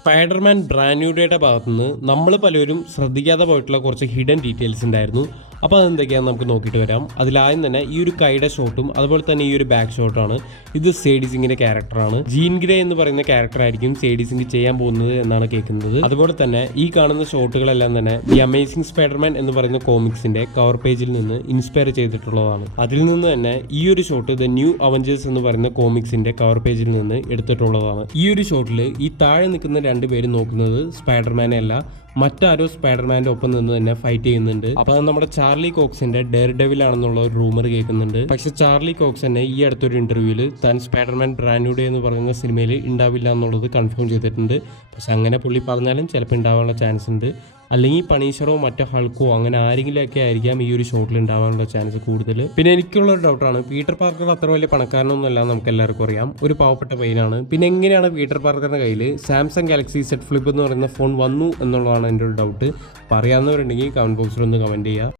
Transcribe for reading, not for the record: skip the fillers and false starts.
Spiderman brand new ഡേയുടെ ഭാഗത്തുനിന്ന് നമ്മൾ പലരും ശ്രദ്ധിക്കാതെ പോയിട്ടുള്ള കുറച്ച് ഹിഡൻ ഡീറ്റെയിൽസ് ഉണ്ടായിരുന്നു. അപ്പോൾ അതെന്തൊക്കെയാണെന്ന് നമുക്ക് നോക്കിയിട്ട് വരാം. അതിലാദ്യം തന്നെ ഈ ഒരു കൈയുടെ ഷോട്ടും അതുപോലെ തന്നെ ഈ ഒരു ബാക്ക് ഷോട്ടാണ്. ഇത് സേഡി സിംഗിന്റെ ക്യാരക്ടറാണ്. ജീൻ ഗ്രേ എന്ന് പറയുന്ന ക്യാരക്ടർ ആയിരിക്കും സേഡി സിംഗ് ചെയ്യാൻ പോകുന്നത് എന്നാണ് കേൾക്കുന്നത്. അതുപോലെ തന്നെ ഈ കാണുന്ന ഷോട്ടുകളെല്ലാം തന്നെ ദി അമേസിംഗ് സ്പൈഡർമാൻ എന്ന് പറയുന്ന കോമിക്സിന്റെ കവർ പേജിൽ നിന്ന് ഇൻസ്പയർ ചെയ്തിട്ടുള്ളതാണ്. അതിൽ നിന്ന് തന്നെ ഈ ഒരു ഷോട്ട് ദ ന്യൂ അവഞ്ചേഴ്സ് എന്ന് പറയുന്ന കോമിക്സിന്റെ കവർ പേജിൽ നിന്ന് എടുത്തിട്ടുള്ളതാണ്. ഈ ഒരു ഷോട്ടിൽ ഈ താഴെ നിൽക്കുന്ന രണ്ടുപേരും നോക്കുന്നത് സ്പൈഡർമാനെ അല്ല, മറ്റാരോ സ്പൈഡർമാന്റെ ഒപ്പം നിന്ന് തന്നെ ഫൈറ്റ് ചെയ്യുന്നുണ്ട്. അപ്പൊ അത് നമ്മുടെ ചാർലി കോക്സിന്റെ ഡെയർ ഡെവിൽ ആണെന്നുള്ള ഒരു റൂമർ കേൾക്കുന്നുണ്ട്. പക്ഷെ ചാർലി കോക്സ് തന്നെ ഈ അടുത്തൊരു ഇന്റർവ്യൂവിൽ താൻ സ്പൈഡർമാൻ ബ്രാൻഡ് ന്യൂ ഡേ എന്ന് പറയുന്ന സിനിമയിൽ ഉണ്ടാവില്ല എന്നുള്ളത് കൺഫേം ചെയ്തിട്ടുണ്ട്. പക്ഷെ അങ്ങനെ പുള്ളി പറഞ്ഞാലും ചിലപ്പോൾ ഉണ്ടാവാനുള്ള ചാൻസ് ഉണ്ട്. അല്ലെങ്കിൽ പണീഷറോ മറ്റോ ഹൾക്കോ അങ്ങനെ ആരെങ്കിലുമൊക്കെ ആയിരിക്കാം ഈ ഒരു ഷോട്ടിൽ ഉണ്ടാവാനുള്ള ചാൻസ് കൂടുതൽ. പിന്നെ എനിക്കുള്ള ഒരു ഡൗട്ടാണ്, പീറ്റർ പാർക്കർ അത്ര വലിയ പണക്കാരനൊന്നും അല്ല, നമുക്ക് എല്ലാവർക്കും അറിയാം, ഒരു പാവപ്പെട്ട പയ്യനാണ്. പിന്നെ എങ്ങനെയാണ് പീറ്റർ പാർക്കറിന്റെ കയ്യിൽ സാംസങ് ഗാലക്സി സെറ്റ് ഫ്ലിപ്പ് എന്ന് പറയുന്ന ഫോൺ വന്നു എന്നുള്ളതാണ് എൻ്റെ ഒരു ഡൗട്ട്. പറയാവുന്നവരുണ്ടെങ്കിൽ കമന്റ് ബോക്സിൽ ഒന്ന് കമന്റ് ചെയ്യുക.